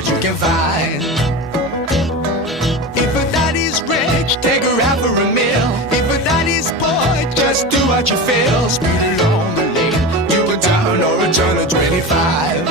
what you can find. If a daddy's rich, take her out for a meal. If a daddy's poor, just do what you feel. Speed along the lane, you a turn or a turn of 25.